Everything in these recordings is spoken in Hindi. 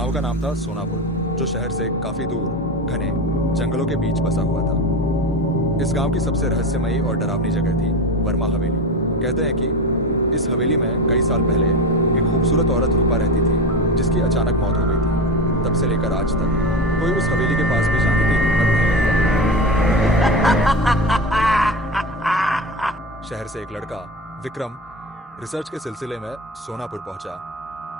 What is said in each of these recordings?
गांव का नाम था सोनापुर, जो शहर से काफी दूर घने जंगलों के बीच बसा हुआ था। इस गांव की सबसे रहस्यमयी और डरावनी जगह थी वर्मा हवेली। कहते हैं कि इस हवेली में कई साल पहले एक खूबसूरत औरत रूपा रहती थी, जिसकी अचानक मौत हो गई थी। तब से लेकर आज तक कोई उस हवेली के पास भी जाने की हिम्मत नहीं करता। शहर से एक लड़का विक्रम रिसर्च के सिलसिले में सोनापुर पहुंचा।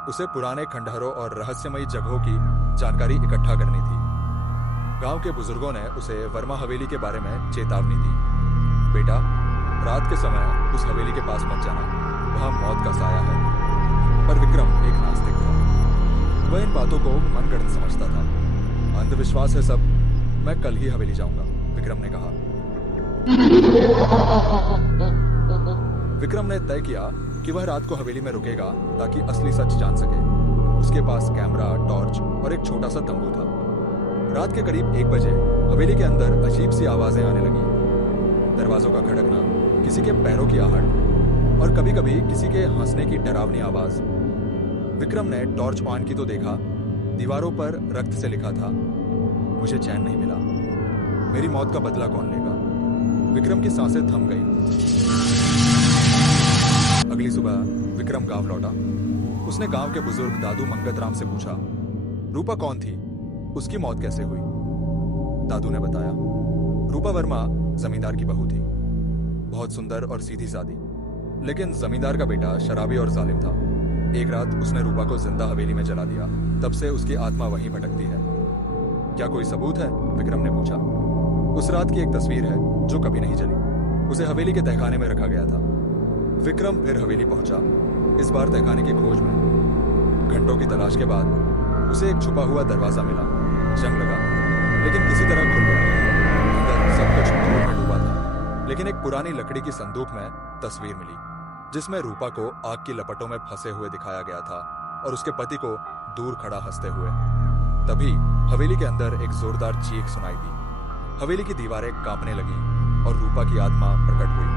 उसे पुराने खंडहरों और रहस्यमयी जगहों की जानकारी इकट्ठा करनी थी। गांव के बुजुर्गों ने उसे वर्मा हवेली के बारे में चेतावनी दी, बेटा, रात के समय उस हवेली के पास मत जाना, वहां मौत का साया है। पर विक्रम एक नास्तिक था। वह इन बातों को मनगढ़ंत समझता था। अंधविश्वास है सब, मैं कल ही हवेली जाऊंगा, विक्रम ने कहा। विक्रम ने तय किया कि वह रात को हवेली में रुकेगा ताकि असली सच जान सके। उसके पास कैमरा, टॉर्च और एक छोटा सा तंबू था। रात के करीब 1 बजे हवेली के अंदर अजीब सी आवाजें आने लगी। दरवाजों का खड़कना, किसी के पैरों की आहट और कभी कभी किसी के हंसने की डरावनी आवाज। विक्रम ने टॉर्च ऑन की तो देखा, दीवारों पर रक्त से लिखा था, मुझे चैन नहीं मिला, मेरी मौत का बदला कौन लेगा। विक्रम की सांसें थम गई। अगली सुबह विक्रम गांव लौटा। उसने गांव के बुजुर्ग दादू मंगतराम से पूछा, रूपा कौन थी, उसकी मौत कैसे हुई। दादू ने बताया, रूपा वर्मा जमींदार की बहू थी, बहुत सुंदर और सीधी सादी। लेकिन जमींदार का बेटा शराबी और जालिम था। एक रात उसने रूपा को जिंदा हवेली में जला दिया। तब से उसकी आत्मा वहीं भटकती है। क्या कोई सबूत है, विक्रम ने पूछा। उस रात की एक तस्वीर है जो कभी नहीं जली। उसे हवेली के तहखाने में रखा गया था। विक्रम फिर हवेली पहुंचा, इस बार तहखाने की खोज में। घंटों की तलाश के बाद उसे एक छुपा हुआ दरवाजा मिला। जंग लगा, लेकिन किसी तरह खुल गया। अंदर सब कुछ धूल में डूबा था, लेकिन एक पुरानी लकड़ी की संदूक में तस्वीर मिली, जिसमें रूपा को आग की लपटों में फंसे हुए दिखाया गया था और उसके पति को दूर खड़ा हंसते हुए। तभी हवेली के अंदर एक जोरदार चीख सुनाई दी। हवेली की दीवारें कांपने लगी और रूपा की आत्मा प्रकट हुई।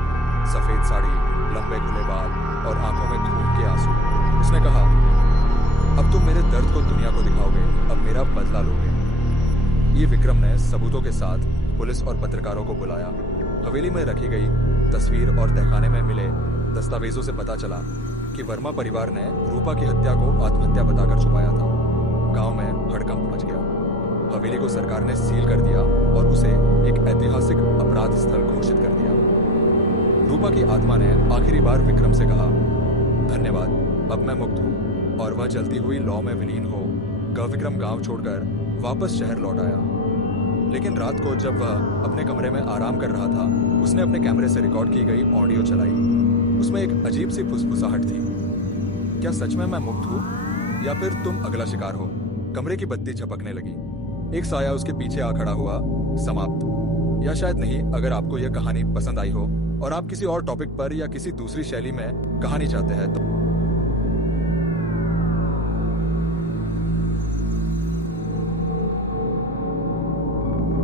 सफेद साड़ी, लंबे खुले बाल और आंखों में खून के आंसू। उसने कहा, अब तुम मेरे दर्द को दुनिया को दिखाओगे, अब मेरा बदला लोगे। ये विक्रम ने सबूतों के साथ पुलिस और पत्रकारों को बुलाया। हवेली में रखी गई तस्वीर और तहखाने में मिले दस्तावेजों से पता चला कि वर्मा परिवार ने रूपा की हत्या को आत्महत्या बताकर छुपाया था। गांव में हड़कंप मच गया। हवेली को सरकार ने सील कर दिया और उसे एक ऐतिहासिक अपराध स्थल घोषित कर दिया। रूपा की आत्मा ने आखिरी बार विक्रम से कहा, धन्यवाद, अब मैं मुक्त हूँ। और वह जलती हुई लौ में विलीन हो विक्रम गांव छोड़कर वापस शहर लौट आया। लेकिन रात को जब वह अपने कमरे में आराम कर रहा था, उसने अपने कैमरे से रिकॉर्ड की गई ऑडियो चलाई। उसमें एक अजीब सी फुसफुसाहट थी। क्या सच में मैं मुक्त हूँ या फिर तुम अगला शिकार हो। कमरे की बत्ती झपकने लगी। एक साया उसके पीछे आ खड़ा हुआ, समाप्त। या शायद नहीं। अगर आपको यह कहानी पसंद आई हो और आप किसी और टॉपिक पर या किसी दूसरी शैली में कहानी चाहते हैं तो